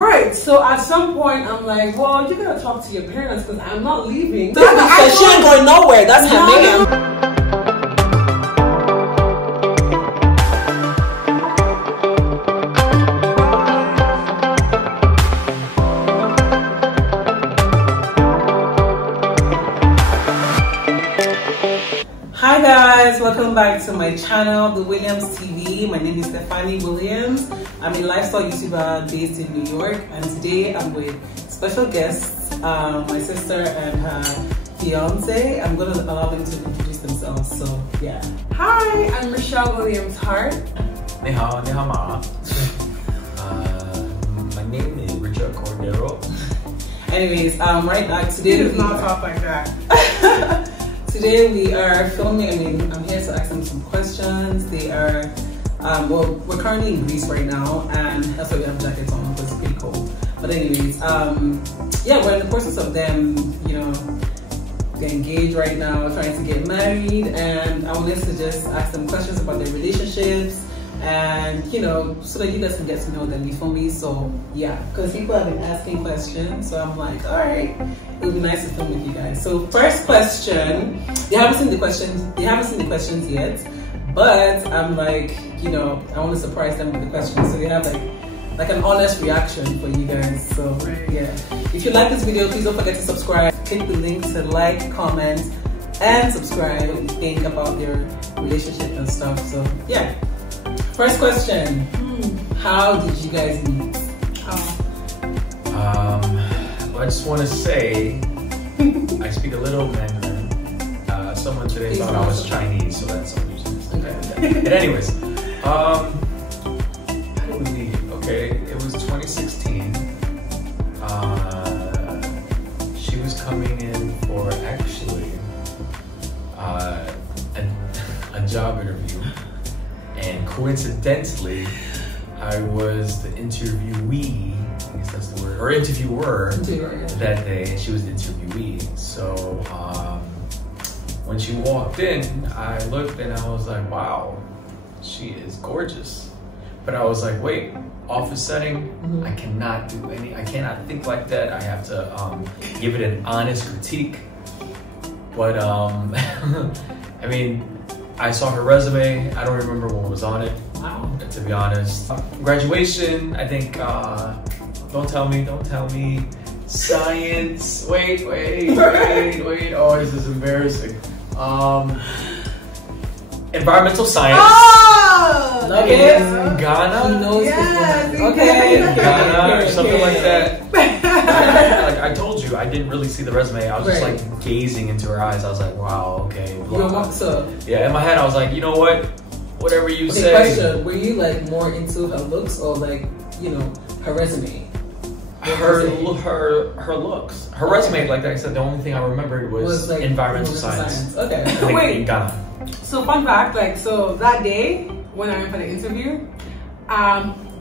Right, so at some point I'm like, well, you gotta talk to your parents because I'm not leaving. So she ain't going nowhere. That's her name. Hi guys, welcome back to my channel, The Williams TV. My name is Stephanie Williams. I'm a lifestyle YouTuber based in New York, and today I'm with special guests, my sister and her fiance. I'm going to allow them to introduce themselves, so yeah. Hi, I'm Michelle Williams Hart. Ni hao ma. My name is Richard Cordero. Anyways, right now, today does not talk like that. Today we are filming. I'm here to ask them some questions. They are, well, we're currently in Greece right now, and that's why we have jackets on because it's pretty cold. But anyways, yeah, we're in the process of them, you know, they're engaged right now, trying to get married, and I wanted to just ask them questions about their relationships, and you know, so that you guys can get to know them before me. So yeah, because people have been asking questions, so I'm like, all right, it would be nice to film with you guys. So first question, they haven't seen the questions yet, but I'm like, you know, I want to surprise them with the questions, so they have like an honest reaction for you guys. So yeah, if you like this video, please don't forget to subscribe. Click the link to like, comment, and subscribe what you think about their relationship and stuff. So yeah. First question, how did you guys meet? I just want to say, I speak a little Mandarin. Someone today thought I was Chinese, so that's some reason. Okay. And anyways, how did we meet? Okay, it was 2016. She was coming in for actually a job interview. And coincidentally, I was the interviewee, I guess that's the word, or interviewer that day, and she was the interviewee. So when she walked in, I looked and I was like, wow, she is gorgeous. But I was like, wait, office setting, I cannot think like that. I have to give it an honest critique. But I mean, I saw her resume. I don't remember what was on it, to be honest. Graduation, I think, don't tell me. Science, wait. Oh, this is embarrassing. Environmental science. Okay. Ghana? He knows okay. Ghana or something like that. Like I told you, I didn't really see the resume. I was just like gazing into her eyes. I was like, wow, okay. Yeah, in my head I was like, you know what? Whatever you say. Question, were you like more into her looks or like, you know, her resume? Her looks. Her resume, like I said, the only thing I remembered was like environmental science. Okay. Wait. In Ghana. So fun fact, like, so that day when I went for the interview,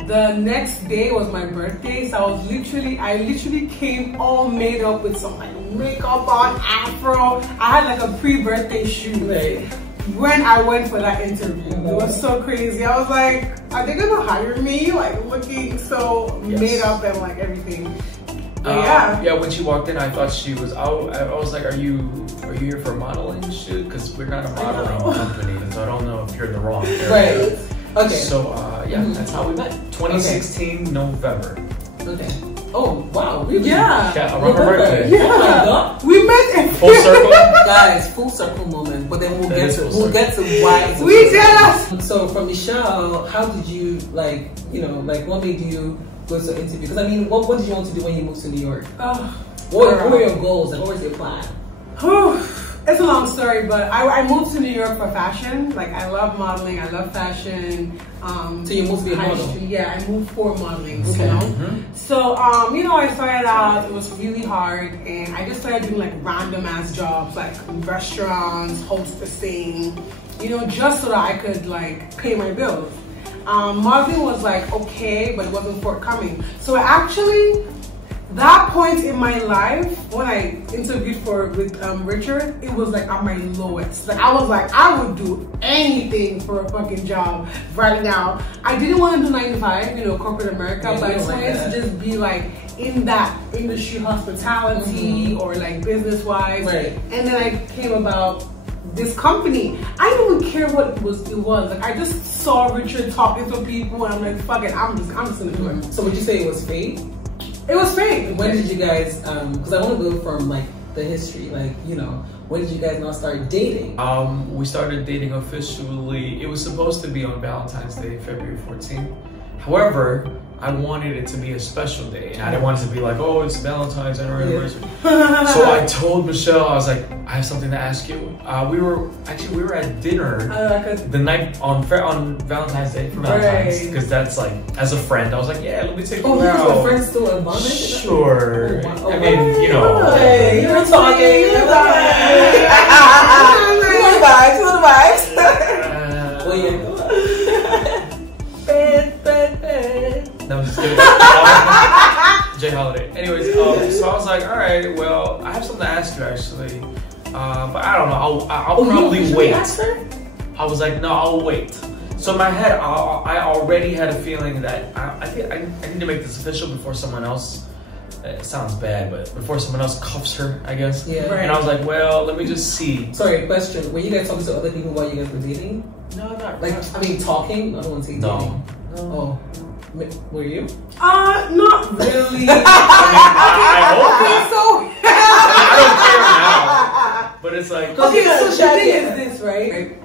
the next day was my birthday, so I literally came all made up with some like makeup on, afro. I had like a pre-birthday shoot when I went for that interview. It was so crazy. I was like, are they gonna hire me? Like looking so made up and like everything. Yeah, when she walked in, I thought she was out. I was like, are you here for a modeling shoot? Because we're not a modeling company, so I don't know if you're in the wrong area. Right. Okay. So yeah, that's how we met. 2016 November. Okay. Oh wow, really? Yeah. Around her birthday. Yeah. Oh my God. We met in full circle. Guys, full circle moment. But then we'll get to why. We did. So from Michelle, how did you like? You know, like what made you go to interview? Because I mean, what did you want to do when you moved to New York? What were your goals and what was your plan? It's a long story, but I moved to New York for fashion. Like I love modeling, I love fashion. So you moved to be a model? Yeah, I moved for modeling, you know. So you know, I started out, it was really hard, and I just started doing like random ass jobs, like restaurants, hostessing, you know, just so that I could like pay my bills. Modeling was like okay, but it wasn't forthcoming. So I actually that point in my life when I interviewed with Richard, it was like at my lowest. Like I was like, I would do anything for a fucking job right now. I didn't want to do 9 to 5, you know, corporate America, but I just wanted to just be like in that industry, hospitality or like business wise. Right. And then I came about this company. I didn't even care what it was. Like I just saw Richard talking to people and I'm like, fuck it, I'm just gonna do it. So would you say it was fate? It was fake. When did you guys, because I want to go from like the history, like, you know, when did you guys now start dating? We started dating officially, it was supposed to be on Valentine's Day, February 14th. However, I wanted it to be a special day. And I didn't want it to be like, oh, it's Valentine's anniversary. So I told Michelle, I was like, I have something to ask you. We were at dinner the night on Valentine's Day for Valentine's. Because that's like, as a friend, I was like, yeah, let me take you out. Oh, your friends still a bonded? Sure. Oh, wow. I mean, you know. Hey, you were talking. You were the vibes. Well, yeah. No, I'm just kidding. Jay Holiday. Anyways, so I was like, all right, well, I have something to ask you actually, but I don't know. I'll probably wait. I was like, no, I'll wait. So in my head, I already had a feeling that I think I need to make this official before someone else. It sounds bad, but before someone else cuffs her, I guess. Yeah. Right. And I was like, well, let me just see. Sorry, question. Were you guys talking to other people while you guys were dating? No, not like. I mean, talking. I don't want to say dating. No. Oh. Were you? Not really. I hope so. I don't care now. But it's like, okay, so the thing is this, right?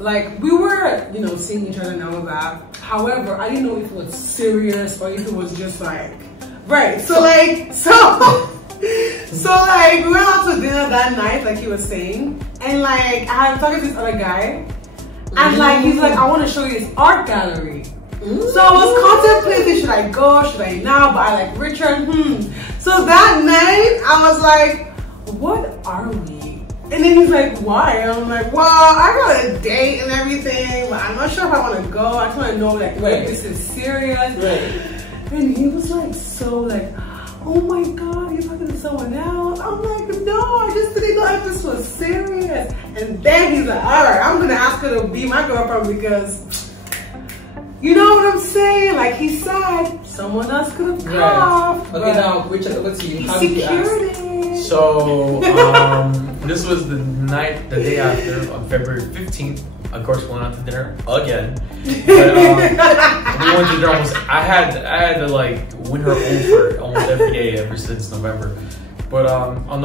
Like we were, you know, seeing each other and all of that. However, I didn't know if it was serious or if it was just like, right. So like, we went out to dinner that night, like he was saying, and like I had talking to this other guy, and like he's like, I want to show you his art gallery. So I was contemplating, should I go, should I now? But I like, Richard, So that night, I was like, what are we? And then he's like, why? And I'm like, well, I got a date and everything, but I'm not sure if I want to go. I just want to know, like, wait, this is serious. Right. And he was like, so like, oh my God, you're talking to someone else? I'm like, no, I just didn't know if this was serious. And then he's like, all right, I'm going to ask her to be my girlfriend because... You know what I'm saying? Like he said, someone else could have come. Okay, now Richard, over to you. How did you ask? So this was the day after, on February 15th. Of course, we went out to dinner again. But, we went to dinner almost. I had to like win her over almost every day ever since November. But on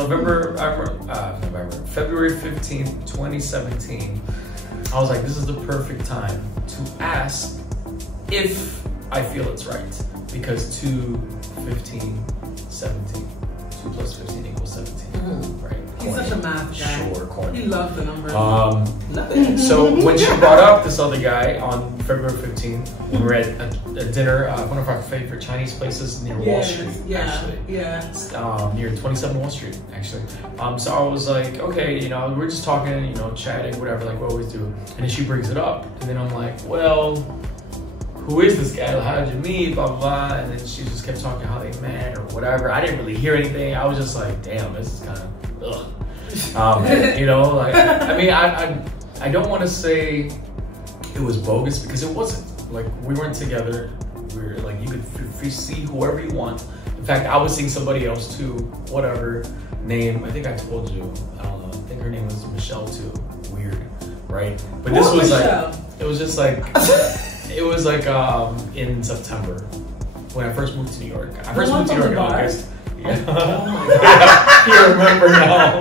February 15th, 2017, I was like, this is the perfect time to ask if I feel it's right, because 2, 15, 17, 2 plus 15 equals 17, right? He's such a math guy. Sure, corny. He loves the numbers. So when she brought up this other guy on February 15th, we were at a dinner, one of our favorite Chinese places near Wall Street, actually. Yeah. Near 27 Wall Street, actually. So I was like, okay, you know, we're just talking, you know, chatting, whatever, like we always do. And then she brings it up, and then I'm like, well, who is this guy? How did you meet? Blah, blah, blah. And then she just kept talking how they met or whatever. I didn't really hear anything. I was just like, damn, this is kind of, ugh. You know, like, I mean, I don't want to say it was bogus because it wasn't. Like, we weren't together. We were like, you could see whoever you want. In fact, I was seeing somebody else too, whatever name. I think I told you. I don't know. I think her name was Michelle too. Weird, right? But this was Michelle? Like, it was just like... It was like in September when I first moved to New York. I first moved to New York in August. Yeah. Oh my God. You remember now.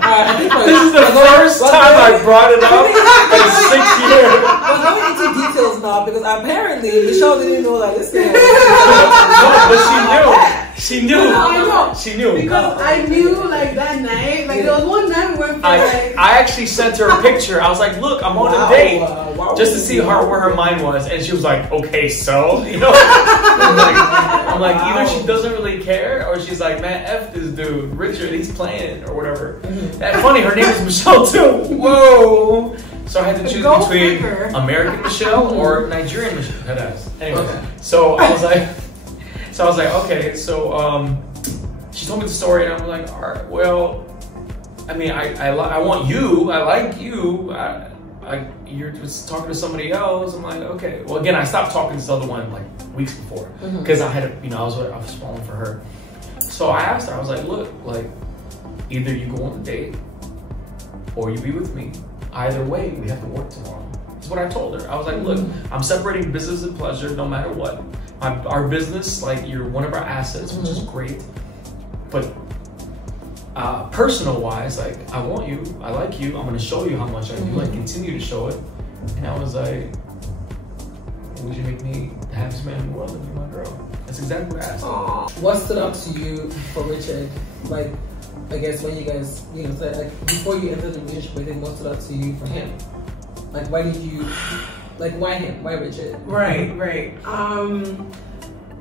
This is the first time I brought it up in 6 years. Well, going into details now because apparently Michelle didn't know that this thing. No, but she knew. She knew. I know. She knew. Because I knew like that night, like there was one night we went for I actually sent her a picture. I was like, look, I'm on a date. Just to see where her mind was. And she was like, okay, so, you know. I'm like, either she doesn't really care or she's like, man, F this dude, Richard, he's playing or whatever. That's funny, her name is Michelle too. Whoa. So I had to choose between American Michelle or Nigerian Michelle. Anyways, so I was like, okay, so she told me the story, and I'm like, all right, well, I mean, I want you, I like you. You're just talking to somebody else. I'm like, okay. Well, again, I stopped talking to this other one like weeks before because I had, I was falling for her. So I asked her, I was like, look, like, either you go on the date or you be with me. Either way, we have to work tomorrow. That's what I told her. I was like, look, I'm separating business and pleasure no matter what. Our business, like, you're one of our assets, which is great. But personal wise, like, I want you, I like you, I'm gonna show you how much I do, like, continue to show it. And I was like, would you make me the happiest man in the world and be my girl? That's exactly what I asked. Aww. What stood out to you for Richard? Like, I guess when you guys, said, like, before you entered the relationship with him, what stood out to you for him? Like, why did you, like, why him? Why Richard? Right.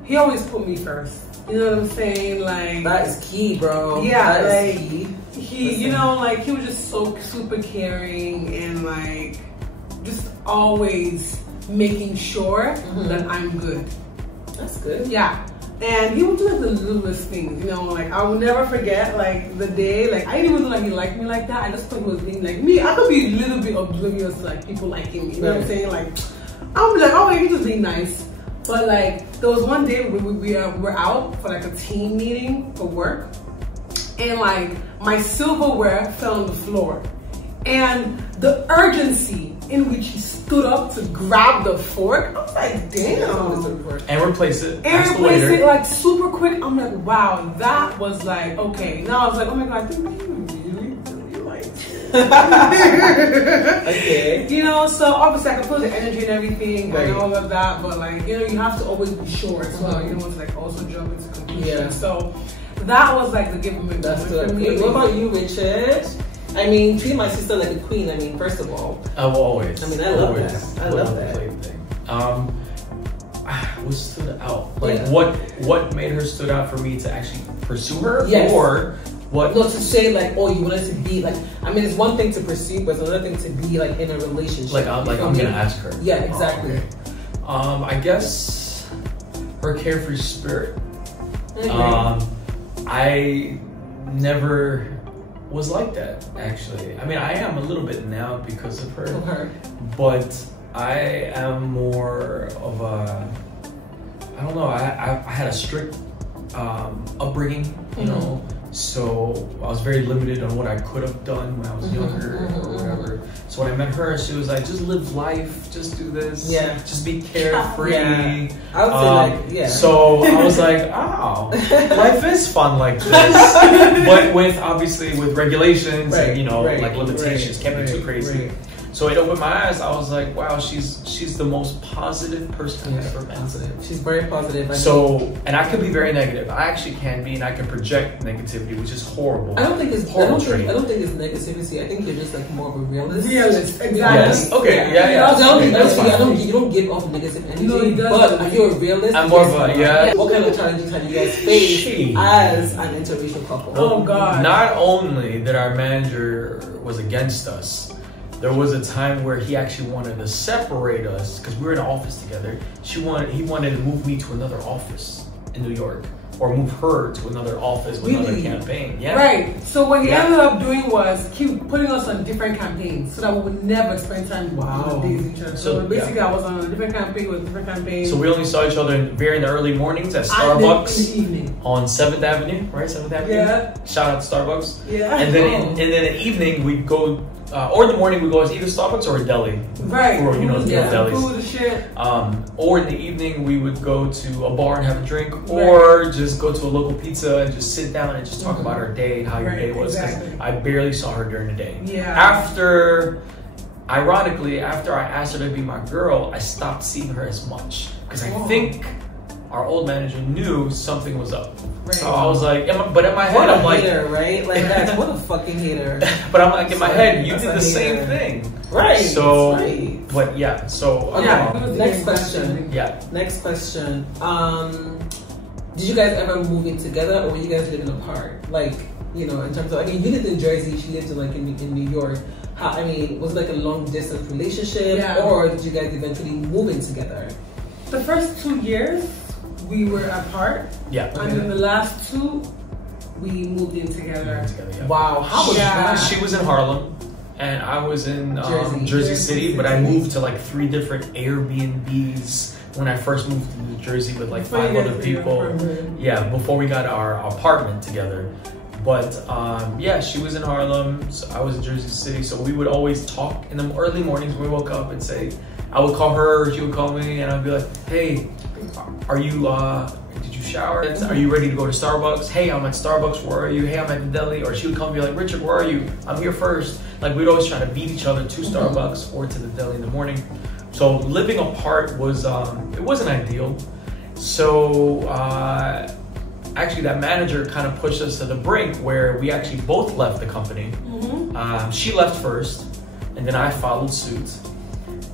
He always put me first. You know what I'm saying? Like, that is key, bro. Yeah, that like, is key. He, like, he was just so super caring and, like, just always making sure that I'm good. That's good. Yeah. And he would do like the littlest things, like I will never forget like the day, like I didn't even know like he liked me like that. I just thought he was being like me. I could be a little bit oblivious to like people liking me, you know what I'm saying? Like I'll be like, oh, you're just being nice. But like there was one day we were out for like a team meeting for work, and like my silverware fell on the floor, and the urgency in which he stood up to grab the fork, I was like, damn. And replace it. And replace it like super quick. I'm like, wow, that was like, okay. Now I was like, oh my God, I think you really like it. Okay. So obviously I can feel the energy and everything and all of that, but like, you have to always be sure as well. You don't want to like also jump into conclusions. Yeah. So that was like the give me for me. What about you, Richard? I mean, treat my sister like a queen. I mean, first of all, I will always. I mean, I love that. I love that. What stood out? Like, what made her stood out for me to actually pursue her? Yes. Or what? No, to say like, oh, you wanted to be like. I mean, it's one thing to pursue, but it's another thing to be like in a relationship. Like, I'm gonna ask her. Yeah, exactly. I guess her carefree spirit. I never was like that, actually. I mean, I am a little bit now because of her. But I am more of a, I don't know, I had a strict upbringing, you know, so I was very limited on what I could have done when I was younger or whatever. So when I met her, she was like, just live life, just do this, just be carefree. I would say So I was like, oh, life is fun like this, but obviously with regulations and like limitations, can't be too crazy. So it opened my eyes. I was like, wow, she's the most positive person I've ever met. She's very positive. And I could be very negative. I actually can be, and I can project negativity, which is horrible. I don't think it's horrible. I don't think it's negativity. I think you're just like more of a realist. Exactly. Yes. Okay. You don't give off negative energy. But you're a realist. I'm more of a What kind of challenges have you guys faced as an interracial couple? Oh God. Not only that our manager was against us, there was a time where he actually wanted to separate us because we were in an office together. He wanted to move me to another office in New York, or move her to another office with another campaign. Yeah. Right. So what he ended up doing was keep putting us on different campaigns so that we would never spend time with each other. So basically, I was on a different campaign with a different campaign. So we only saw each other in the early mornings at Starbucks in the evening on 7th Avenue, right? 7th Avenue. Yeah. Shout out to Starbucks. Yeah. And then in the evening we'd go. Or in the morning we go as either Starbucks or a deli. Right. For, delis. Food and shit. Or in the evening we would go to a bar and have a drink, or just go to a local pizza and just sit down and just talk about our day, how your day was. Because I barely saw her during the day. Yeah. Ironically, after I asked her to be my girl, I stopped seeing her as much because I think our old manager knew something was up. Right. So I was like, but in my head, I'm like, hater, right? Like that's what a fucking hater. But I'm like, in my head, you did the same thing, right? So, but yeah. So next question. Yeah. Next question. Did you guys ever move in together, or were you guys living apart? Like, in terms of, you lived in Jersey, she lived in New York. Was it like a long distance relationship, or did you guys eventually move in together? The first 2 years we were apart. Yeah. And then the last 2, we moved in together. Yeah. Wow, how was that? She was in Harlem, and I was in Jersey City, but I moved to like 3 different Airbnbs when I first moved to New Jersey with like 5 other people. Yeah, before we got our apartment together. But yeah, she was in Harlem, so I was in Jersey City, so we would always talk in the early mornings when we woke up and say, I would call her, she would call me, and I'd be like, hey, are you, did you shower? Are you ready to go to Starbucks? Hey, I'm at Starbucks, where are you? Hey, I'm at the deli. Or she would come and be like, Richard, where are you? I'm here first. Like, we'd always try to beat each other to Starbucks or to the deli in the morning. So living apart was, it wasn't ideal. So actually that manager kind of pushed us to the brink where we actually both left the company. She left first, and then I followed suit.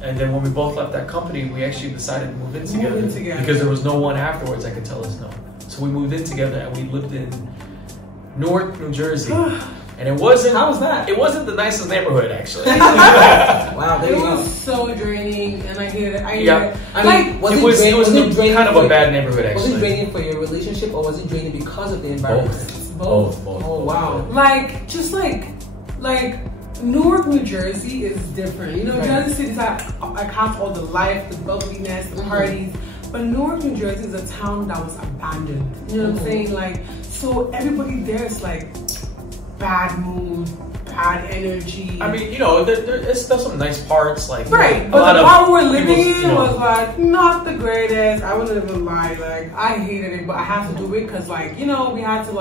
And then when we both left that company, we actually decided to move in together because there was no one afterwards that could tell us no. So we moved in together, and we lived in Newark, New Jersey. And it wasn't. How was that? It wasn't the nicest neighborhood, actually. Wow, there you go. It was so draining, and I hated it. I mean, it was kind of a bad neighborhood, actually. Was it draining for your relationship, or was it draining because of the environment? Both. Oh wow. Like just like Newark, New Jersey is different. You know, Jersey City's like has all the life, the bubbliness, the parties. But Newark, New Jersey is a town that was abandoned. You know what I'm saying? Like, so everybody there is like bad mood, bad energy. I mean, you know, there's some nice parts, like right. But the part we're living in was like not the greatest. I wouldn't even lie. Like, I hated it, but I had to do it because, like, you know, we had to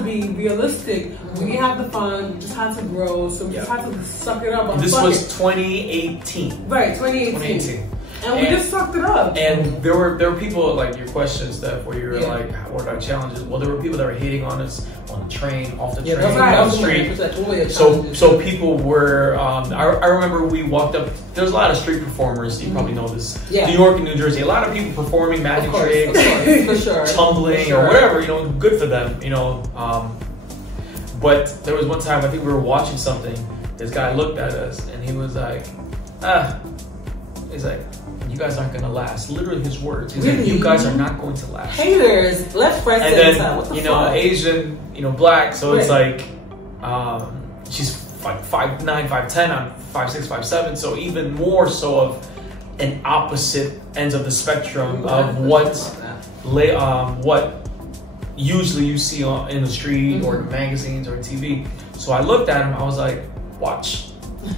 be realistic. We didn't have the fun. We just had to grow, so we just had to suck it up. This was 2018. Right, 2018. And we just sucked it up. And there were people, like your questions, Steph, where you were like, what are our challenges? Well, there were people that were hating on us on the train, off the train, down the street. So people were, I remember we walked up, there was a lot of street performers, you probably know this, New York and New Jersey, a lot of people performing magic tricks, for sure. tumbling or whatever, you know, good for them, you know. But there was one time, I think we were watching something, this guy looked at us and he was like, he's like, you guys aren't gonna last. Literally his words. He's like, you guys are not going to last. Haters, left, right, and then time. What the you know, fuck? Asian, you know, black. So it's like, she's 5'9", 5'10", I'm 5'6", 5'7". So even more so of an opposite ends of the spectrum of what usually you see in the street or in magazines or in TV. So I looked at him. I was like, watch.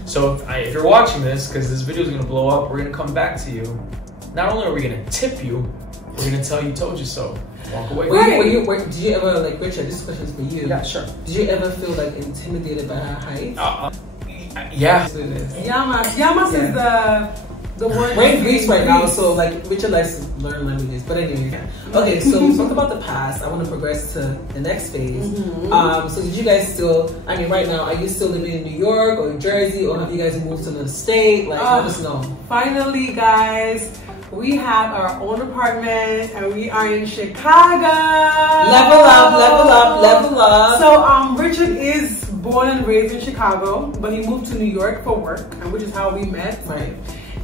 So if you're watching this, because this video is going to blow up, we're going to come back to you. Not only are we going to tip you, we're going to tell you told you so. Walk away. Did you ever, like, Richard, this question is for you. Yeah, sure. Did you ever feel like intimidated by her height? Yeah. Yamas is the word. We're in Greece right now, so like Richard likes to learn languages. But anyway, okay. So talk about the past. I want to progress to the next phase. So did you guys still? I mean, right now, are you still living in New York or in Jersey, or have you guys moved to another state? Like, let us know. Finally, guys, we have our own apartment and we are in Chicago. Level up. So Richard is born and raised in Chicago, but he moved to New York for work, and which is how we met. Right.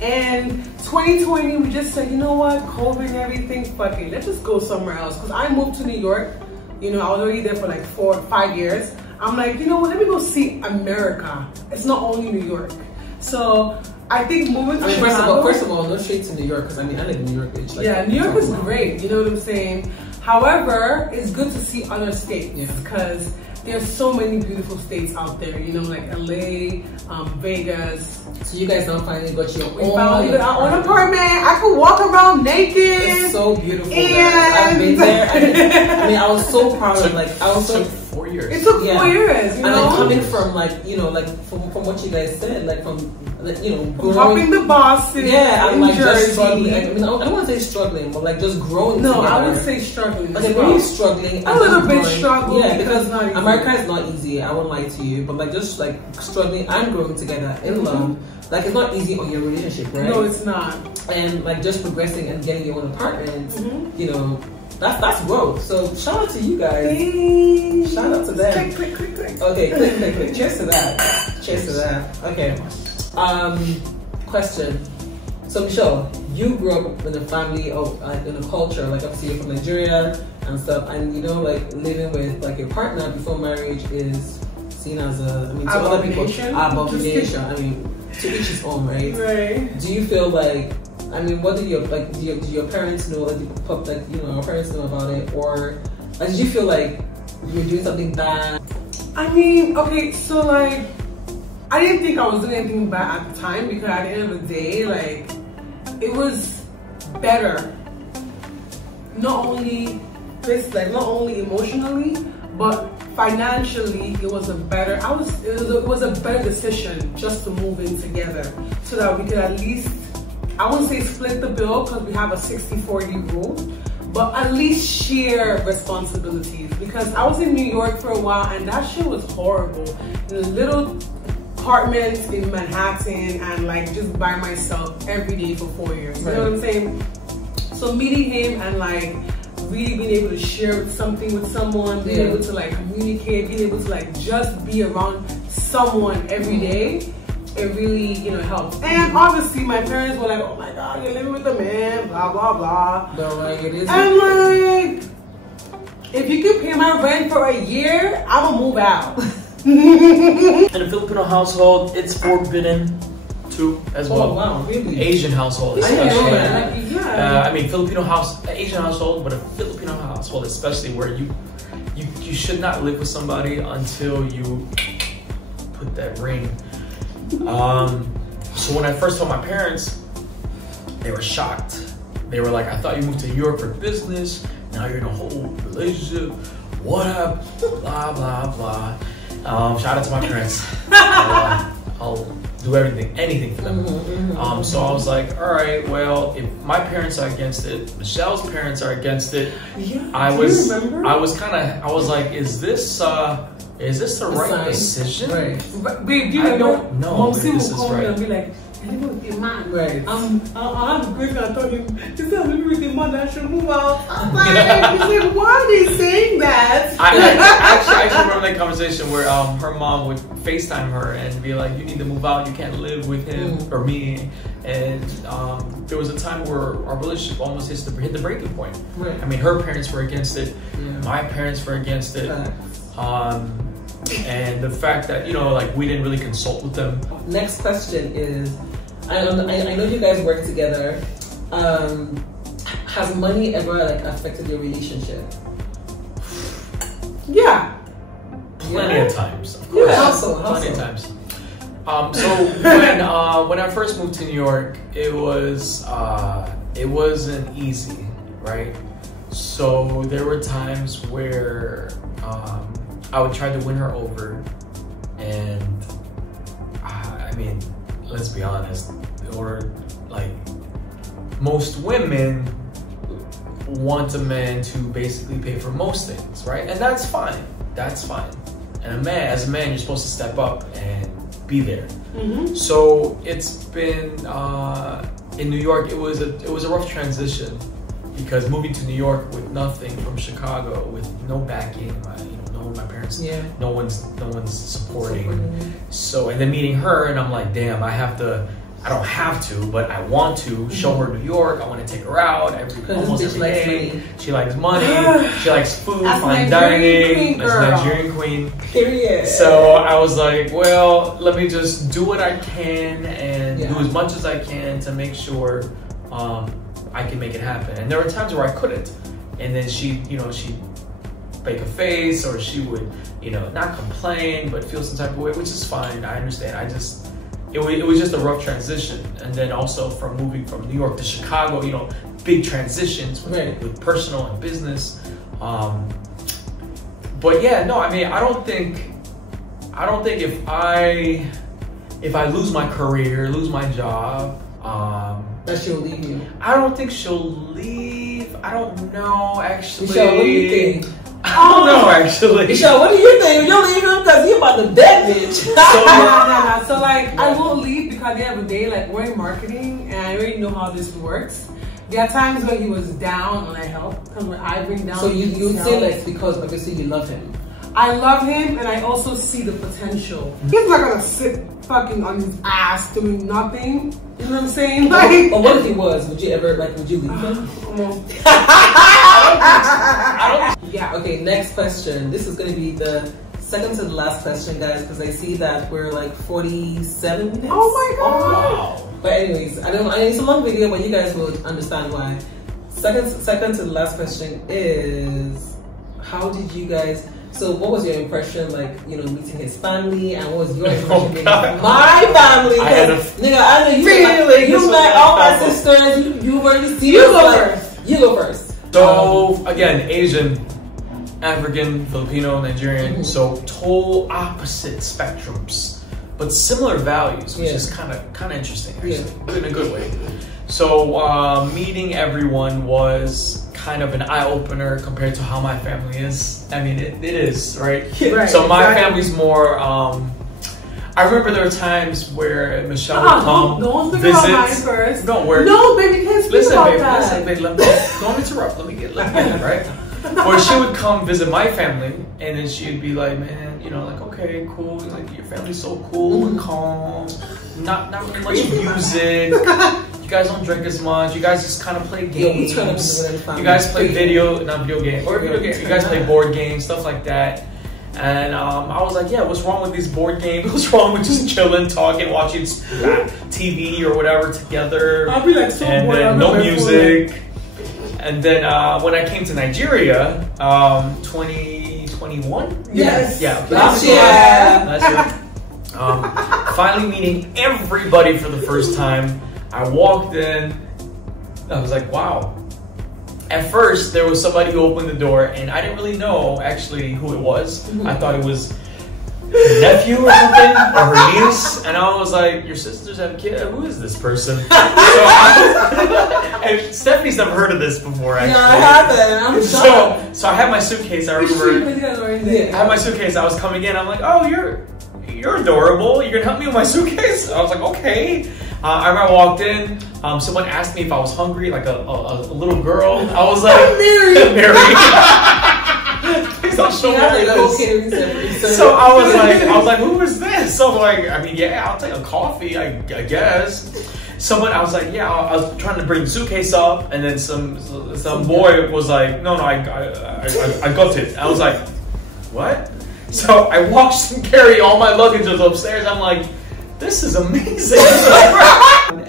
And 2020, we just said, you know what, COVID and everything, fuck it, let's just go somewhere else. Because I moved to New York, you know, I was already there for like 4 or 5 years. I'm like, you know what, let me go see America. It's not only New York. So I think moving to Chicago. First of all, no shade to New York, because I mean, I live in New York, bitch. Like, yeah, New York is great, you know what I'm saying? However, it's good to see other states because there's so many beautiful states out there, you know, like LA, Vegas. So you guys now finally got your own apartment. I could walk around naked. It's so beautiful. I've been there. I mean, I was so proud of, like, I was so. 4 years. It took 4 years, you know? And then coming from, like, you know, like, from what you guys said, like, from, like, you know, growing. Popping the Boston, I'm like Jersey. just struggling. I mean, I don't want to say struggling, but like just growing together. I would say struggling. Okay, maybe struggling. A little bit struggling. Yeah, because America is not easy. I won't lie to you, but like just like struggling and growing together in love. Like, it's not easy on your relationship, right? No, it's not. And like just progressing and getting your own apartment, you know. That's growth. So shout out to you guys. Hey. Shout out to them. Click. Okay, click. Cheers to that. Cheers to that. Okay. Question. So Michelle, you grew up in a family of in a culture, like obviously you're from Nigeria, and stuff, and you know, like living with like your partner before marriage is seen as a, I mean, to other people, abomination. I mean, to each his own, right? Right. Do you feel like, I mean, what do your like do your parents know? Like, you know, our parents know about it, or like, did you feel like you were doing something bad? I mean, okay, so like, I didn't think I was doing anything bad at the time, because at the end of the day, like, it was better. Not only this, like, not only emotionally, but financially, it was a better. It was a better decision just to move in together, so that we could at least, I wouldn't say split the bill because we have a 60-40 rule, but at least share responsibilities. Because I was in New York for a while and that shit was horrible. In a little apartment in Manhattan, and like just by myself every day for 4 years. You know what I'm saying? So meeting him and like really being able to share something with someone, being able to like communicate, being able to like just be around someone every day, it really, you know, helps. And obviously my parents were like, oh my God, you're living with a man, blah, blah, blah. No, like, it is. I'm like, if you can pay my rent for a year, I'm gonna move out. In a Filipino household, it's forbidden too, as well. Oh wow, really? Asian household, especially. I mean, Asian household, but a Filipino household, especially, where you should not live with somebody until you put that ring. So when I first told my parents, they were shocked. They were like, I thought you moved to New York for business. Now you're in a whole relationship. What up? Blah, blah, blah. Shout out to my parents. I'll do anything for them. So I was like, all right, well, if my parents are against it, Michelle's parents are against it. Yeah, I was like, is this the right decision? Right. But babe, I don't know. Mom still this will is call me right. and be like, I live with a man. Right. I have a great I told him, this is living with a man, I should move out. I'm like, he's like, why are they saying that? I actually remember that conversation where her mom would FaceTime her and be like, you need to move out, you can't live with him or me. And there was a time where our relationship almost hit the breaking point. Right. I mean, her parents were against it, my parents were against it. And the fact that, you know, like, we didn't really consult with them. Next question is, I know you guys work together. Has money ever like affected your relationship? Yeah. Plenty of times, of course. Yeah, plenty of times. So when I first moved to New York, it wasn't easy, right? So there were times where I would try to win her over, and I mean, let's be honest, or like, most women want a man to basically pay for most things, right? And that's fine. That's fine. And as a man, you're supposed to step up and be there. So it's been in New York. It was a rough transition, because moving to New York with nothing from Chicago, with no backing, my parents, no one's supporting. So, and then meeting her, and I'm like, damn, I don't have to, but I want to show her New York. I want to take her out almost every day. She likes money. She likes food, fine dining. That's Nigerian queen. Period. So I was like, well, let me just do what I can and do as much as I can to make sure I can make it happen. And there were times where I couldn't, and then she'd make a face, or she would, not complain, but feel some type of way, which is fine. I understand. It was just a rough transition. And then also from moving from New York to Chicago, big transitions with personal and business. But yeah, no, I mean, I don't think if I lose my career, lose my job, that she'll leave you. I don't think she'll leave. I don't know, actually. Michelle, what do you think? I don't know, actually. Michelle, what do you think? You'll leave him because he's about to dead bitch. So like, I won't leave because the other day, like, we're in marketing and I already know how this works. There are times when he was down and I help, because when I bring down. So you would say that's because obviously you love him. I love him, and I also see the potential. He's not gonna sit fucking on his ass doing nothing. You know what I'm saying? Like, or what if he was? Would you leave him? I don't. Yeah. Okay. Next question. This is going to be the second to the last question, guys, because I see that we're like 47 minutes. Oh my god! Wow. But anyways, I don't know. It's a long video, but you guys will understand why. Second to the last question is, how did you guys? So, what was your impression, like, you know, meeting his family, and what was your impression meeting my family? Nigga, I know you met all my sisters. You were to see. You go first. You go first. So again, Asian, African, Filipino, Nigerian. So total opposite spectrums, but similar values, which is kind of interesting, actually, but in a good way. So meeting everyone was kind of an eye-opener compared to how my family is. I mean, it is, right? Right, so my exactly. family's more, I remember there were times where Michelle would come don't speak visit. about mine first. No, where? No, baby, can't speak Listen, about baby, that. listen, baby, don't interrupt. Let me get it, right? Or she would come visit my family, and then she'd be like, man, you know, like, okay, cool, like, your family's so cool and calm, not really much music. You guys don't drink as much. You guys just kind of play games. You guys play video games. You guys play board games, stuff like that. And I was like, yeah, what's wrong with these board games? What's wrong with just chilling, talking, watching TV or whatever together? I'll be like, so and bored, then I'm no not music. And then when I came to Nigeria, 2021? Yes. Yeah. Last year. Last year. Finally meeting everybody for the first time. I walked in, I was like, wow. At first, there was somebody who opened the door, and I didn't really know actually who it was. I thought it was her nephew or something, or her niece, and I was like, your sisters have a kid? Who is this person? And Stephanie's never heard of this before, actually. Yeah, I haven't. I'm shocked. So I had my suitcase, I remember. I had my suitcase, I was coming in, I'm like, oh, you're adorable. You're gonna help me with my suitcase? I was like, okay. I remember I walked in, someone asked me if I was hungry, like a little girl. I was like, Mary. Please don't show me this. So I was like, who is this? So I'm like, I mean, yeah, I'll take a coffee, I guess. I was like, yeah, I was trying to bring the suitcase up, and then some boy was like, no, I got it. I was like, what? So I watched him carry all my luggage upstairs. I'm like, this is amazing.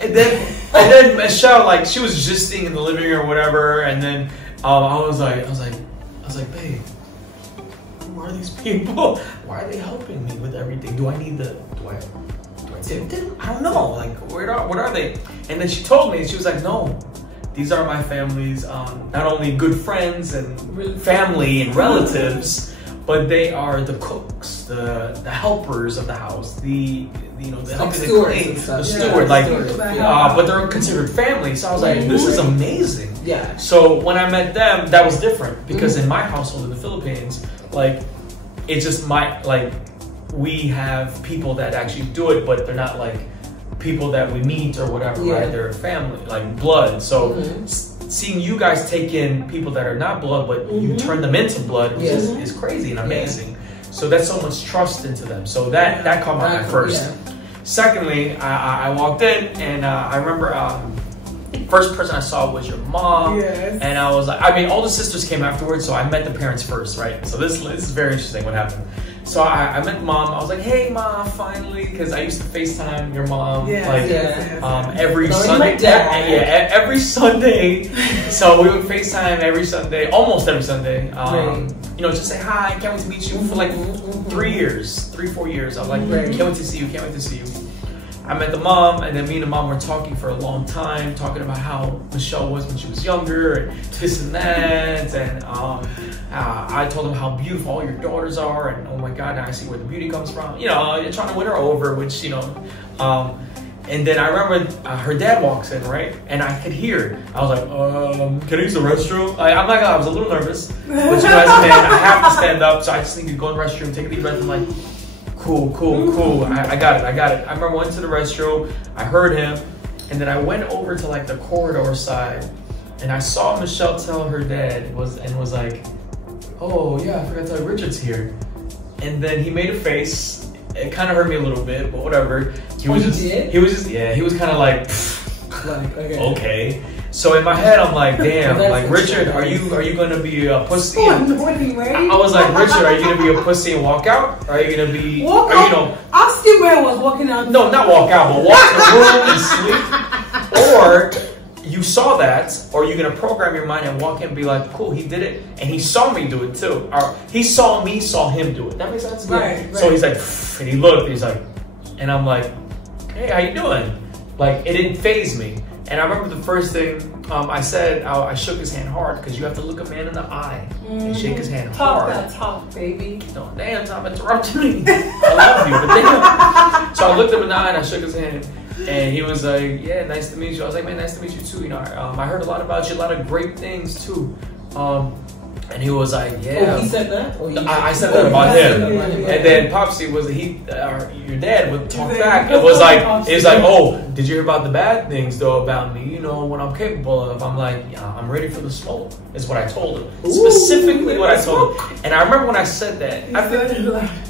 and then Michelle, like, she was just sitting in the living room or whatever, and then I was like, babe, who are these people? Why are they helping me with everything? Do I tip them? I don't know. Like, what are they? And then she told me, she was like, no, these are my family's not only good friends and family and relatives, but they are the cooks, the helpers of the house, the steward, but they're considered family. So I was like, this is amazing. Yeah. So when I met them, that was different because in my household in the Philippines, like, it's just we have people that actually do it, but they're not like people that we meet or whatever, right? They're family, like blood. So seeing you guys take in people that are not blood, but you turn them into blood, which is crazy and amazing. So that's so much trust into them. So that caught my eye first. Secondly, I walked in and I remember first person I saw was your mom. Yes. And I was like, I mean, all the sisters came afterwards, so I met the parents first, right? So this is very interesting what happened. So I met mom. I was like, hey, mom, finally, because I used to FaceTime your mom every Sunday. Every Sunday. So we would FaceTime every Sunday, almost every Sunday. You know, just say hi, can't wait to meet you for like 4 years. I was like, can't wait to see you. I met the mom, and then me and the mom were talking for a long time, talking about how Michelle was when she was younger, and this and that, and I told them how beautiful all your daughters are, and oh my God, now I see where the beauty comes from. You know, you're trying to win her over, which, you know, and then I remember her dad walks in, right? And I could hear. I was like, can I use the restroom? I'm not gonna, I was a little nervous, but you know, as a man, I have to stand up, so I just need to go in the restroom, take a deep breath, and like, cool. I got it. I remember I went to the restroom, I heard him, and then I went over to like the corridor side, and I saw Michelle tell her dad was like, oh yeah, I forgot to tell you Richard's here. And then he made a face. It kind of hurt me a little bit, but whatever. He was just kind of like, okay. So in my head, I'm like, damn, like Richard, are you gonna be a pussy? So annoying, right? I was like, Richard, are you gonna be a pussy and walk out? Or are you gonna be, walk or, out? you know, Ask him where I was walking out. no, not walk out, but walk in the room and sleep. Or you saw that, or you're gonna program your mind and walk in and be like, cool, he did it, and he saw me do it too. Or he saw me, saw him do it. That makes sense? Right. So he's like, and he looked, he's like, and I'm like, hey, how you doing? Like, it didn't faze me. And I remember the first thing I said, I shook his hand hard, because you have to look a man in the eye and shake his hand Talk hard. that talk, baby. No, damn, Tom interrupting me. I love you, but damn. So I looked him in the eye and I shook his hand. And he was like, yeah, nice to meet you. I was like, man, nice to meet you too. You know, I heard a lot about you, a lot of great things too. And he was like, yeah. Oh, he said that? Or I said that about him. And then Popsy was, your dad would talk back. It was like, oh, did you hear about the bad things though about me? You know, what I'm capable of. I'm like, yeah, I'm ready for the smoke, is what I told him. Ooh, specifically what I told him. And I remember when I said that,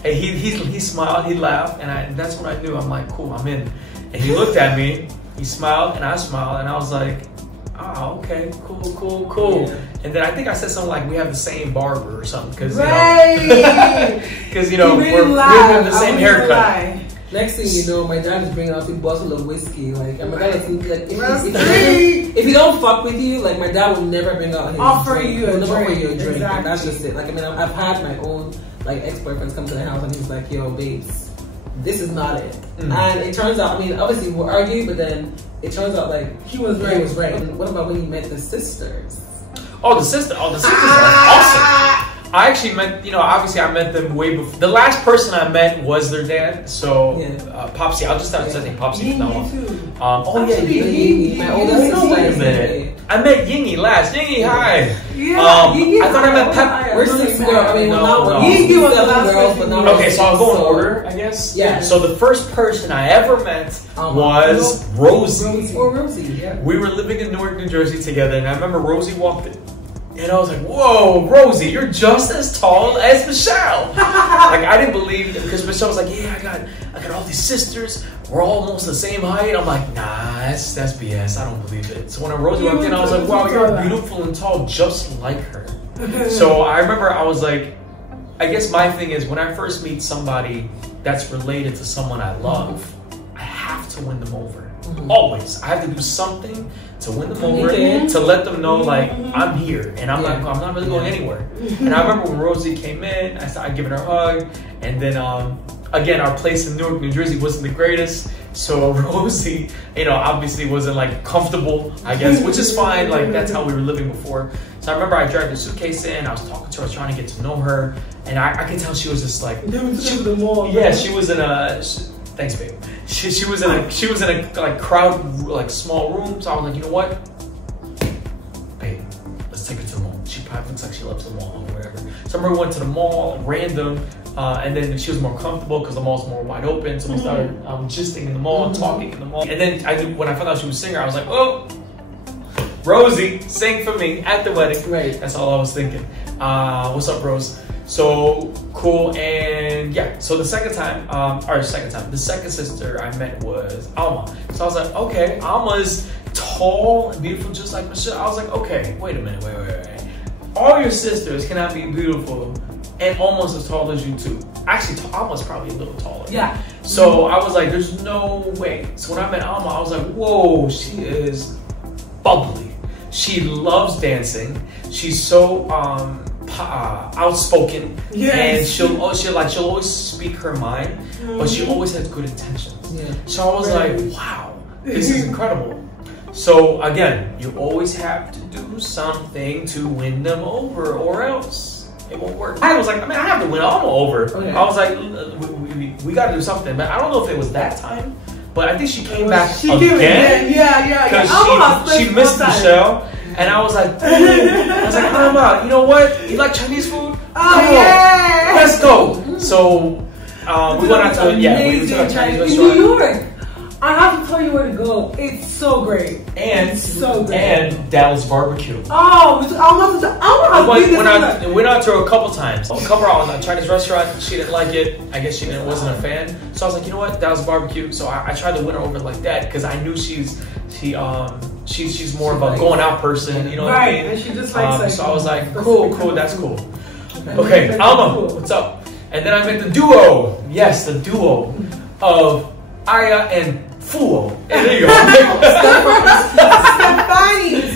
He he smiled, he laughed, and that's when I knew. I'm like, cool, I'm in. And he looked at me, he smiled, and I smiled, and I was like, oh, okay, cool. Yeah. And then I think I said something like, we have the same barber or something, because you know, we have the same haircut. Next thing you know, my dad is bringing out a bottle of whiskey. Like, and my dad is like, if he don't fuck with you, like my dad will never bring out his offer drink. you a drink. Exactly. And that's just it. Like, I mean, I've had my own like ex-boyfriends come to the house and he's like, yo, babes, this is not it. And it turns out, I mean, obviously we'll argue, but then it turns out like he was right. And what about when you met the sisters? Oh, the sisters are awesome. I actually met, you know, obviously I met them way before. The last person I met was their dad. So, Popsy, I'll just start saying Popsy from now on. Yingy. My older sister. Wait a minute. I met Yingy last. Yingy, hi. Yeah, I thought I met Pep. We're six girls. I mean, No. Yingy was the last girls, but not okay, so I'll go in order, I guess. Yeah. So the first person I ever met was Rosie. Rosie, yeah. We were living in Newark, New Jersey together, and I remember Rosie walked in. And I was like, whoa, Rosie, you're just as tall as Michelle. Like, I didn't believe it, because Michelle was like, yeah, I got all these sisters. We're all almost the same height. I'm like, nah, that's BS. I don't believe it. So when Rosie walked in, I was like, wow, you're beautiful and tall just like her. So I remember I was like, I guess my thing is when I first meet somebody that's related to someone I love, I have to win them over. Always. I have to do something to win them over, to let them know, like, I'm here and I'm not really going anywhere. And I remember when Rosie came in, I started giving her a hug, and then again, our place in Newark, New Jersey wasn't the greatest, so Rosie, you know, obviously wasn't like comfortable, I guess, which is fine. Like, that's how we were living before. So I remember I dragged her suitcase in, I was talking to her, I was trying to get to know her, and I could tell she was just like, she was in a. Thanks, babe. She was in a like crowd, like small room. So I was like, you know what, babe, let's take her to the mall. She probably looks like she loves the mall or whatever. So I remember we went to the mall, random, and then she was more comfortable because the mall's more wide open. So we started gisting in the mall and talking in the mall. And then when I found out she was a singer, I was like, oh, Rosie, sing for me at the wedding. Right. That's all I was thinking. What's up, Rose? So cool. And yeah, so the second sister I met was Alma. So I was like, okay, Alma's tall and beautiful just like Michelle. I was like, okay, wait a minute, wait. All your sisters cannot be beautiful and almost as tall as you too. Actually, Alma's probably a little taller. Yeah. So I was like, there's no way. So when I met Alma, I was like, whoa, she is bubbly. She loves dancing. She's so outspoken, and she'll always speak her mind, but she always has good intentions. So I was like, wow, this is incredible. So again, you always have to do something to win them over, or else it won't work. I was like, I have to win Alma over. I was like, we got to do something, but I don't know if it was that time, but I think she came back again. Because she missed Michelle. And I was like, Alma, you know what? You like Chinese food? Come on, let's go. So we went out to we took a Chinese restaurant in New York. I have to tell you where to go. It's so great. And so great. And Dallas barbecue. Oh, we went out to her a couple times. A couple on a Chinese restaurant. She didn't like it. I guess wasn't a fan. So I was like, you know what, Dallas barbecue. So I tried to win her over like that because I knew she's she's more of a going out person, you know what I mean? And she just likes so I was like, cool, that's cool. Okay, Alma, what's up? And then I met the duo. Yes, the duo of Aya and Fuo. And there you go.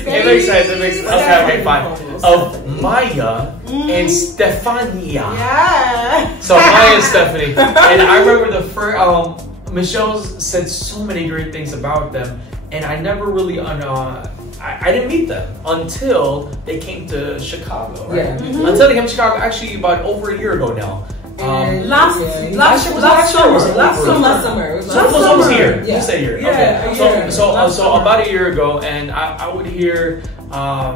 It makes sense. Okay, fine. Of Maya and Stefania. Yeah. So Maya and Stephanie. And I remember the first, Michelle said so many great things about them. And I never really, I didn't meet them until they came to Chicago, right? Yeah. Until they came to Chicago, actually about over a year ago now. Last summer. Someone was here. Yeah. You say here. Yeah, okay. So about a year ago, and I would hear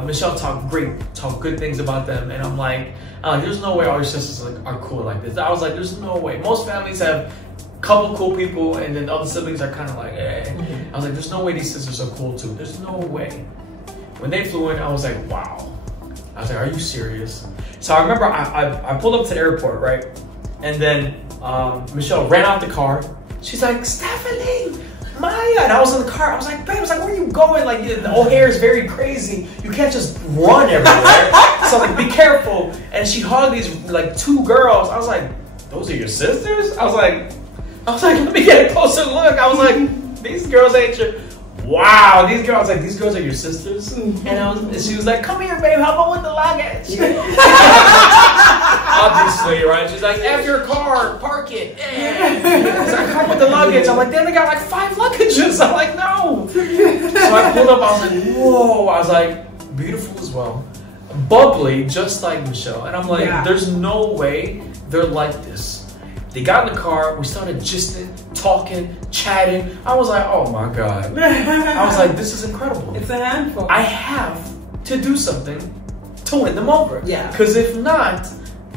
Michelle talk good things about them, and I'm like, there's no way all your sisters are cool like this. I was like, there's no way. Most families have a couple cool people, and then other siblings are kind of like, eh. I was like, there's no way these sisters are cool too. There's no way. When they flew in, I was like, wow. I was like, are you serious? So I remember I pulled up to the airport, right? And then Michelle ran out the car. She's like, Stephanie, Maya. And I was in the car. I was like, babe, where are you going? Like, the O'Hare is very crazy. You can't just run everywhere. So like, be careful. And she hugged these like two girls. I was like, those are your sisters? I was like, let me get a closer look. I was like, these girls ain't your... Wow, these girls are your sisters? And she was like, come here, babe, how about with the luggage? Obviously, right? She's like, F your car, park it. She's like, come with the luggage. I'm like, then they got like 5 luggages. I'm like, no. So I pulled up, I was like, whoa. I was like, beautiful as well. Bubbly, just like Michelle. And I'm like, there's no way they're like this. They got in the car, we started gisting, talking, chatting. I was like, oh my God. I was like, this is incredible. It's a handful. I have to do something to win them over. Yeah. Because if not,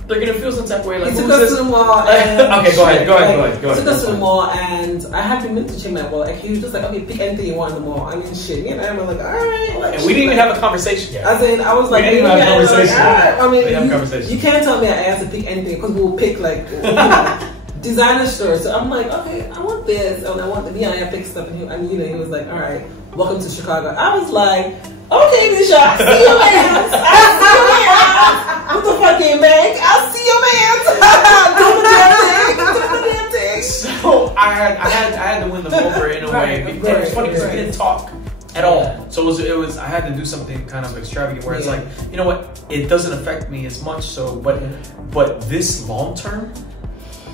they're going to feel some type of way. Like, he took us to the mall. Okay, go ahead. He took us to the mall, and I had to admit to check my wallet. Like, he was just like, okay, pick anything you want in the mall. I mean, shit. You know, I'm like, all right. Like, and we didn't even have a conversation yet. I was like, we didn't even have a conversation. Like, I mean, you can't tell me I have to pick anything because we'll pick like designer stores. So I'm like, okay, I want this, and I want the I picked stuff, and he was like, all right, welcome to Chicago. I was like, okay, Misha, I see your ass. What the fuck, man? I see your man. Do the damn thing. So I had to win them over in a way. And it's funny because we didn't talk at all. So it was I had to do something kind of extravagant where it's like, you know what? It doesn't affect me as much. So, but this long term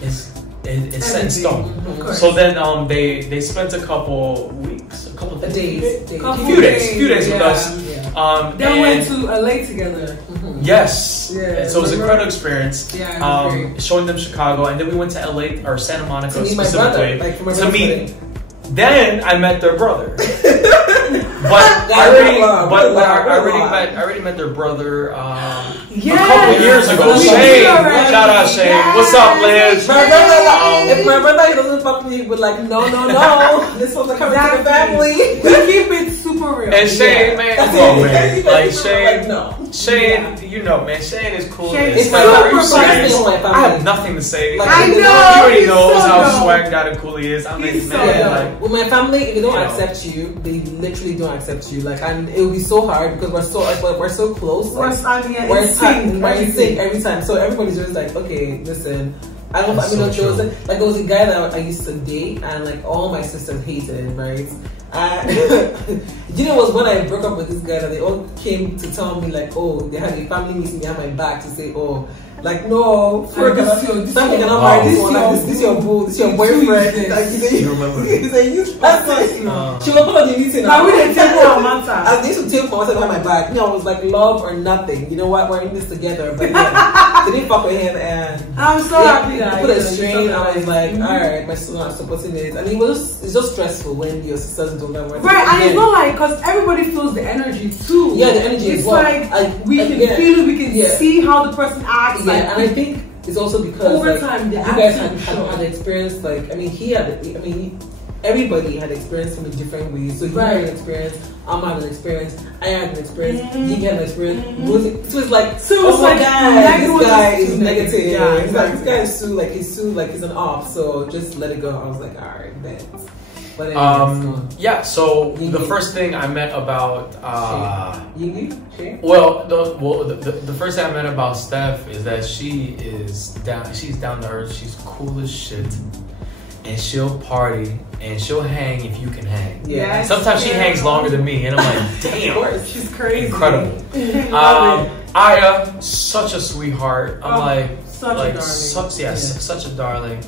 is it's set in stone. So then they spent a couple weeks, a couple days, a few days with us. They went to LA together. Yes. Yeah. So it was an incredible experience. Yeah. Showing them Chicago, and then we went to LA or Santa Monica to meet specifically my brother, to meet. Then I met their brother. But I already met their brother a couple of years ago. Shane, shout out Shane. What's up, Liz? If my brother doesn't fuck me, with like, no. This was like coming to the family. We keep it super real. And Shane, man, come on, man. Like Shane, no. Shane, you know, man, Shane is cool. It's my I have nothing to say. Like, I know. He already knows how swagged out and cool he is. I mean, man, with my family, if they don't accept you, they literally don't accept you. Like, and it will be so hard because we're so close. We're in sync every time. So everybody's just like, okay, listen. I don't. There was a guy that I used to date, and like all my sisters hated him, right? It was when I broke up with this guy that they all came to tell me like, oh, they had a family meeting behind my back to say, oh, like no, this your boo, this your boyfriend. You remember? She will come on the meeting. Now we didn't take one matter. I used to take one behind my back. I was like, love or nothing. You know what? We're in this together. But they didn't fuck with him, and I'm so happy that put a strain. I was like, all right, my sister are supporting it, and it's just stressful when your sisters don't have work. Right, and it's not like because everybody feels the energy too. Yeah, the energy. It's like we can feel it. We can see how the person acts. Yeah, and I think it's also because over time, you guys had experience. Like, I mean, everybody had experience in different ways. So you had an experience, Alma had an experience, I had an experience, you had an experience. So it's like, this guy is negative. Yeah, it's like, this guy is he's an off. So just let it go. I was like, all right, bet. But anyway, yeah, so Yingy? the first thing I met about Yingy? the first thing I met about Steph is that she's down to earth, she's cool as shit. And she'll party and she'll hang if you can hang. Yeah. Sometimes she hangs longer than me, and I'm like, damn, she's crazy. incredible. Aya, such a sweetheart. I'm such a darling. such a darling.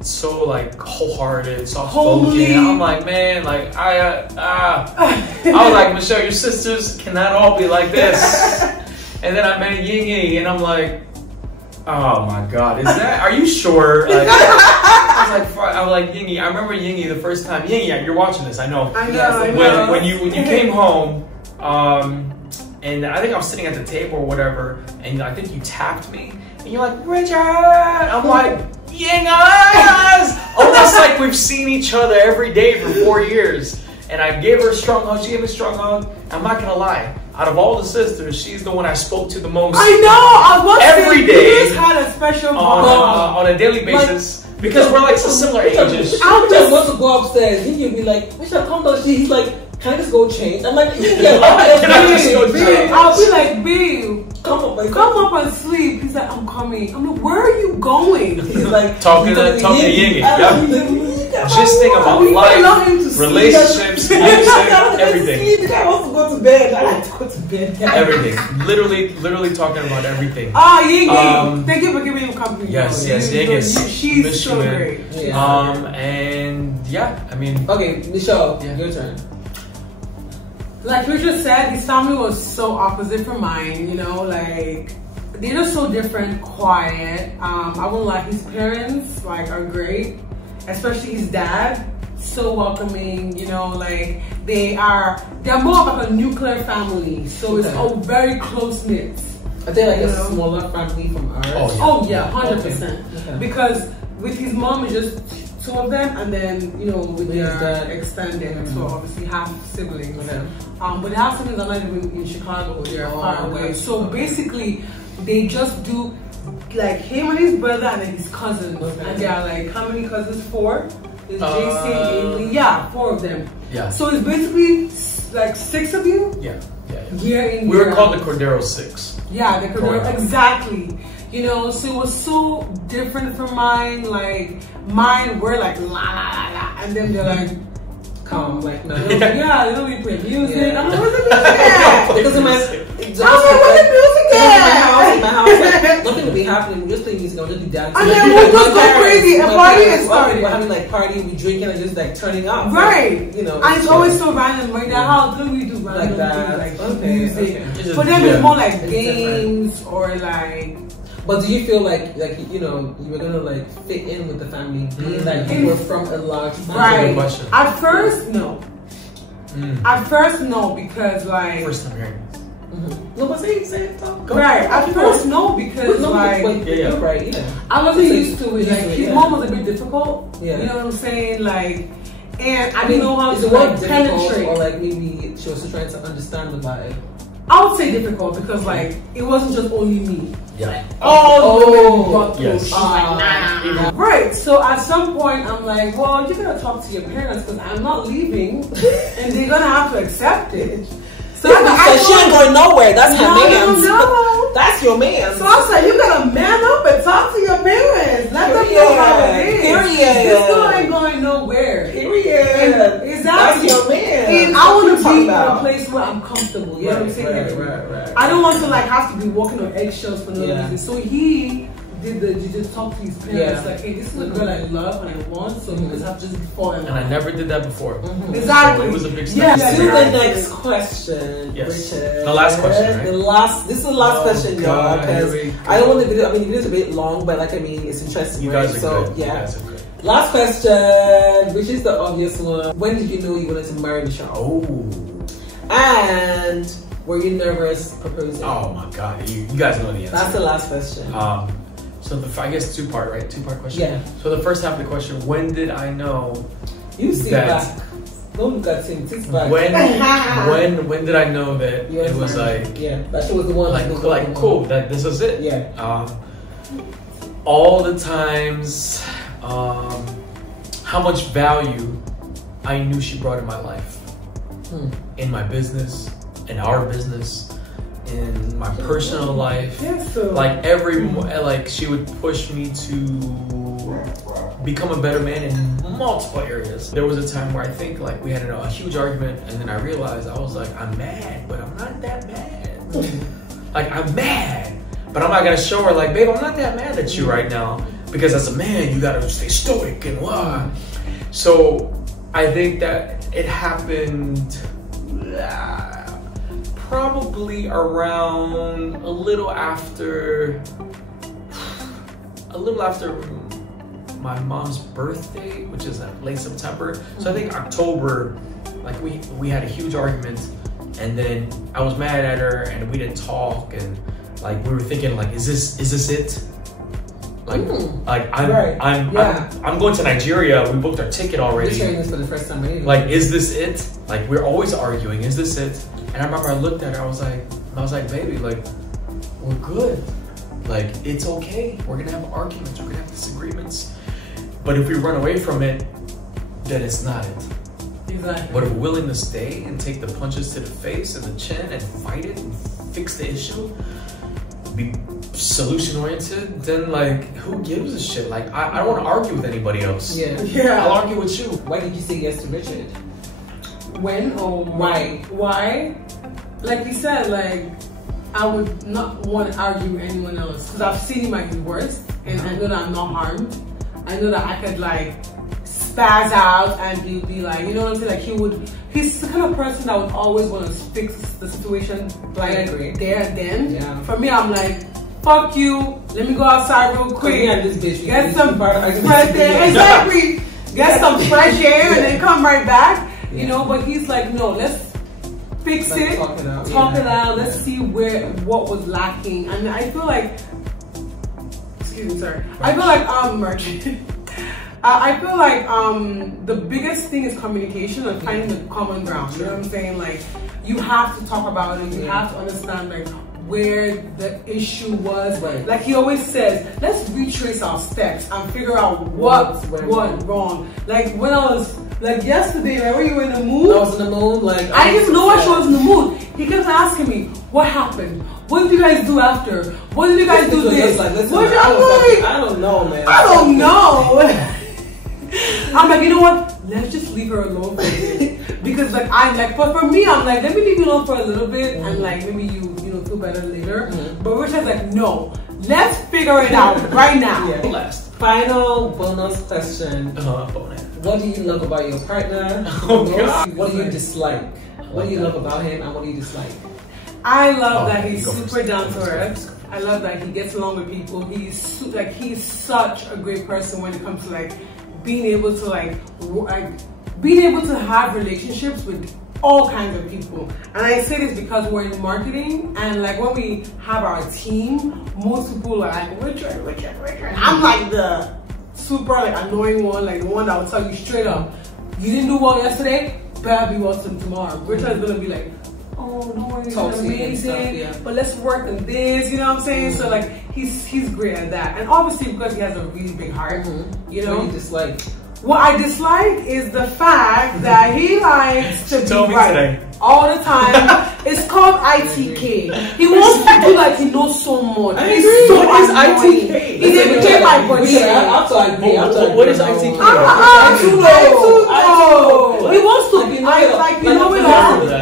So like wholehearted, soft spoken. I'm like, man, like Aya, I was like, Michelle, your sisters cannot all be like this. And then I met Yingy, and I'm like, oh my God, are you sure? Like, I was like, Yingy, I remember Yingy the first time. Yingy, you're watching this, I know. I know. When you came home, and I think I was sitting at the table or whatever, and I think you tapped me, and you're like, Richard! I'm like, Yingas! Almost like we've seen each other every day for 4 years. And I gave her a strong hug, she gave me a strong hug. I'm not gonna lie, out of all the sisters, she's the one I spoke to the most. I know, every day. You just had a special on a daily basis. Like, because we're like similar ages. I'll just want to go upstairs. He'll be like, Michelle, come down. He's like, can I just go change? I'm like, yeah, I'll be like, babe, come up and sleep. He's like, I'm coming. I'm like, where are you going? He's like, talking to Yingy. Just think about life, relationships, music, everything. The guy wants to go to bed. I like to go to bed. Everything. Literally talking about everything. Yingy. Thank you for giving him company. Yes, Yingy. She's so great. Yeah. And yeah, I mean. Okay, Michelle, your turn. Like Richard said, his family was so opposite from mine, you know, like they're just so different, quiet. I won't lie, his parents like are great, especially his dad, so welcoming, you know, like they're more of like a nuclear family, so it's all very close knit. Are they like a smaller family from ours? Oh yeah, 100%. Okay. Because with his mom, it's just two of them, and then, you know, with their extended, so obviously half siblings. Okay. But the half siblings are not even in Chicago, they're far away. So basically, they just do like him and his brother and then his cousins. And they are like, how many cousins? 4? There's JC, Amy. Yeah, 4 of them. Yeah. So it's basically like 6 of you? Yeah. We were called the Cordero 6. Yeah, the Cordero, exactly. You know, so it was so different from mine. Like, mine were like, la, la, la, la. And then they're like, calm, like, no. Yeah, they don't be playing music. I'm like, where's the music at? Because in my, where's the music at? In my house, like, nothing will be happening. We just play music, I'll just be dancing. And then we'll just go crazy. A party is starting. We're having like party, we drinking and just like turning up. Right. Like, you know. And it's always so random. Right now, how do we do random like that? Like music. Okay. For them, it's more like games or like. But do you feel like you know, you were gonna like fit in with the family, being like you were from a large family? Right. At first, no. At first, no, because like. First time hearing this. No, but say it. Right. At first, no, because like. You're right. Yeah. I wasn't used to it. Like his mom was a bit difficult. Yeah. You know what I'm saying? Like, and I didn't know how to like penetrate. Or like maybe she was just trying to understand the vibe. I would say difficult because like it wasn't just only me. Yeah. Yes. Right. So at some point I'm like, well, you're gonna talk to your parents because I'm not leaving, and they're gonna have to accept it. So she ain't going nowhere. That's her man. No. That's your man. So I said, you gotta man up and talk to your parents. Let them know how it is. Period. This girl ain't going nowhere. Period. Exactly. That's your man. And I want to be in a place where I'm comfortable. You know what I'm saying? Right. I don't want to like have to be walking on eggshells for no reason. So he did just talk to his parents like, hey, this is a girl I love and I want, so you just have to just fall in love. And I never did that before. Exactly. So it was a big step. To the next question, yes. Richard. The last question, right? This is the last question, y'all, because I don't want the video. I mean, the video's a bit long, but like, I mean, it's interesting. You guys are good. You guys are good. Last question, which is the obvious one. When did you know you wanted to marry Michelle? Oh. And were you nervous proposing? Oh my God, you guys know the answer. That's the last question. So I guess two-part, right? Two-part question. Yeah. So the first half of the question: when did I know? You sit back. Don't look at him. Sit back. When did I know that it was like? Yeah, that she was the one. Like cool. That this was it. Yeah. All the times. how much value I knew she brought in my life, in my business, in our business, in my personal life. Like like she would push me to become a better man in multiple areas. There was a time where I think like we had a huge argument, and then I realized I was like, I'm mad, but I'm not that mad. Like I'm mad, but I'm not gonna show her like, babe, I'm not that mad at you right now, because as a man you gotta stay stoic and blah. So I think that it happened probably around a little after my mom's birthday, which is late September. So I think October, like we had a huge argument, and then I was mad at her and we didn't talk, and like we were thinking like, is this it? Like, I'm going to Nigeria. We booked our ticket already. You're sharing this for the first time, right? Like, is this it? Like, we're always arguing. Is this it? And I remember I looked at her. I was like, baby, like, we're good. Like, it's okay. We're gonna have arguments. We're gonna have disagreements. But if we run away from it, then it's not it. Exactly. But if we're willing to stay and take the punches to the face and the chin and fight it and fix the issue, be solution oriented, then like who gives a shit? Like I don't want to argue with anybody else. Yeah. I'll argue with you. Why did you say yes to Richard? When or why? Why? Like you said, like I would not want to argue with anyone else because I've seen him at his worst, and I know that I'm not harmed. I know that I could like spaz out and be like, you know what I'm saying? Like he's the kind of person that would always want to fix the situation like there and then. Yeah. For me, I'm like, fuck you, let me go outside real quick. Yeah, this bitch. Get some fresh air. Exactly. Get some fresh air and then come right back. You know, but he's like, no, let's fix it. Talk it out. Let's see what was lacking. And I feel like, excuse me, sorry. I feel like merchant. I feel like the biggest thing is communication and finding the common ground. You know what I'm saying? Like you have to talk about it. You have to understand like where the issue was. Right. Like he always says, let's retrace our steps and figure out what went wrong. Like when I was like yesterday, like, were you in the mood? I was in the mood. Like I didn't know she was in the mood. He kept asking me, what happened? What did you guys do after? What did you guys do this? Like, listen, I don't know, man. I don't know. I'm like, you know what? Let's just leave her alone for a bit. Because like but for me, I'm like, let me leave you alone for a little bit and like maybe you know feel better later. But Richard's like, no, let's figure it out right now. Last final bonus question. Bonus. What do you love about your partner? What do you dislike? What do you love about him and what do you dislike? I love that he's super down to earth. I love that he gets along with people. He's such a great person when it comes to like being able to have relationships with all kinds of people. And I say this because we're in marketing, and like when we have our team, most people are like Richard. I'm like the super like annoying one, like the one that will tell you straight up, you didn't do well yesterday, better be well tomorrow. Richard's gonna be like, oh no, you're amazing, but let's work on this, you know what I'm saying? So like he's great at that. And obviously because he has a really big heart, you know. What do you dislike? What I dislike is the fact that he likes to be right today. all the time. It's called ITK. He wants to do like he knows so much. He's so annoying. ITK? He didn't take my budget. What is ITK? He wants to be like you know it.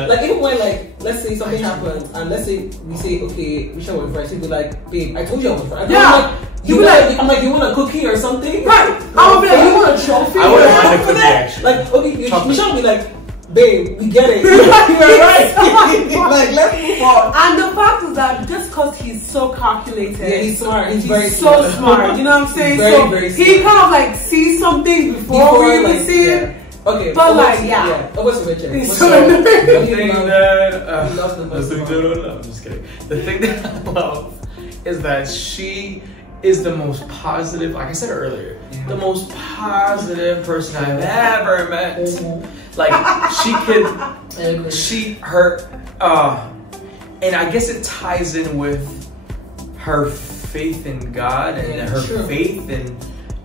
Like even when like let's say something happens and let's say we say okay we should first, he'll be like, babe, I told you I was first. Yeah. I'm like, you want a cookie or something? Right. I would be like, you want a trophy? I wouldn't mind a cookie actually. Like okay, Michelle will be like, babe, we get it. You're right. Like let's move on. And the fact is that just because he's so calculated, yeah, he's smart. He's very so smart. You know what I'm saying? Very smart. He kind of like sees something before we even see it. Okay, but like what's Richard? I'm just kidding. The thing that I love is that she is the most positive, like I said earlier, the most positive person I've ever met. Like and I guess it ties in with her faith in God and her faith in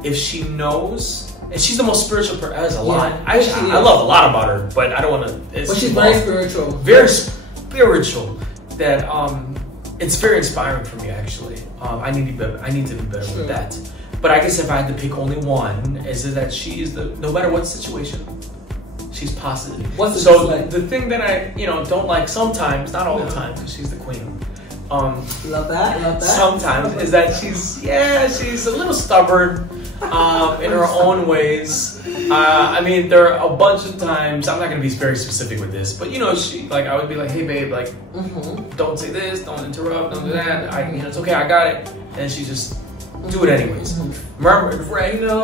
if she knows And she's the most spiritual person. That's a lot. Yeah, I love a lot about her, but I don't want to. But she's very spiritual. Very spiritual. That it's very inspiring for me actually. I need to be better. With that. But I guess if I had to pick only one, is that she is no matter what situation, she's positive. What's the thing that I don't like sometimes, not all the time, because she's the queen. Love that. Sometimes is that she's a little stubborn in her own ways. I mean, there are a bunch of times. I'm not going to be very specific with this, but she I would be like, hey babe, like, don't say this, don't interrupt, don't do that. It's okay, I got it, and she just do it anyways. Remember,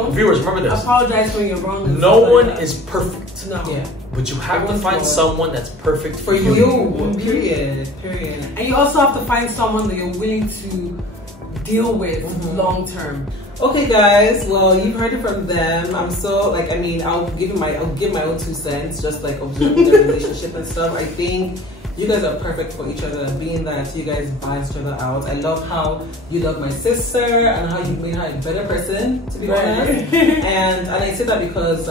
viewers, remember this. Apologize when you're wrong. No one is perfect. No. Yeah. But you have to find someone that's perfect for you. Period. And you also have to find someone that you're willing to deal with long term. Okay, guys. Well, you've heard it from them. I'm so I'll give my own 2 cents, just like observing their relationship and stuff. I think you guys are perfect for each other, being that you guys balance each other out. I love how you love my sister and how you made her a better person, to be honest. And I say that because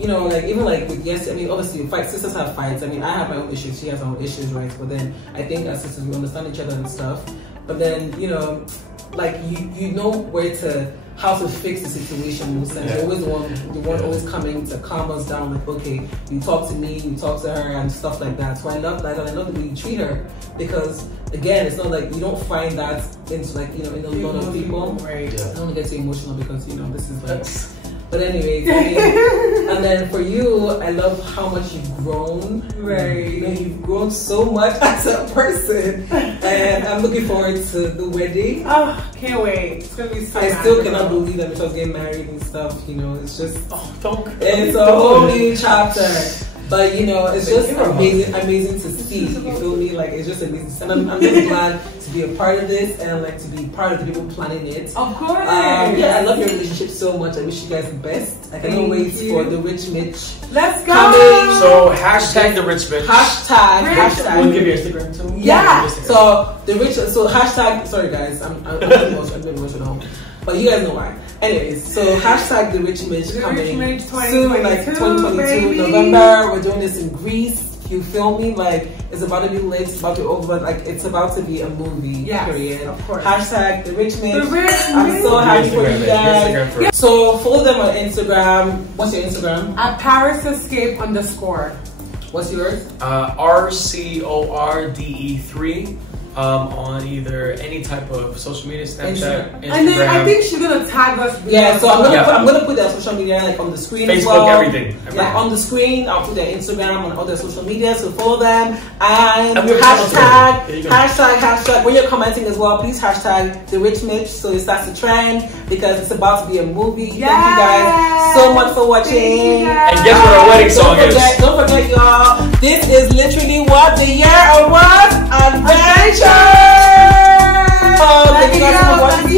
even with obviously sisters have fights. I mean, I have my own issues, she has her own issues, right? But then I think as sisters we understand each other and stuff. But then you know how to fix the situation most times. You're always the one always coming to calm us down, like, okay, you talk to me, you talk to her and stuff like that. So I love that, and I love the way you treat her, because again, it's not like you don't find that into in a lot of people. Right. I don't want to get too emotional because this is but anyways, and then for you, I love how much you've grown. Right. You've grown so much as a person, and I'm looking forward to the wedding. Oh, can't wait! It's gonna be so. I still cannot believe that Michelle's getting married and stuff. It's just it's a whole new chapter. But it's just amazing to see. You feel me? Like, it's just amazing, and I'm just glad to be a part of this and to be part of the people planning it. Of course. I love your relationship so much. I wish you guys the best. I cannot wait for the Rich Mitch. Let's go. Coming. So hashtag the Rich Mitch. Hashtag. We'll give you Instagram too. Yeah. So the Rich. So hashtag. Sorry guys, I'm emotional. But you guys know why. Anyways, so hashtag the Rich Mitch coming soon, 2022 November. We're doing this in Greece. You feel me? It's about to be lit. It's about to over. It's about to be a movie. Yes, period. Of course. Hashtag the Rich Mitch. I'm so happy for you guys. So follow them on Instagram. What's your Instagram? At ParisEscape_. What's yours? RCORDE3. On either any type of social media, Snapchat, Instagram. And then I think she's gonna tag us. So I'm gonna put their social media on the screen, Facebook, as well. everything. On the screen. I'll put their Instagram on all their social media, so follow them. And hashtag when you're commenting as well, please hashtag the Rich Mitch, so it starts to trend, because it's about to be a movie. Thank you guys so much for watching. And guess what our wedding song is? Don't forget, y'all. This is literally what the year of what? Adventure! Thank you guys for watching.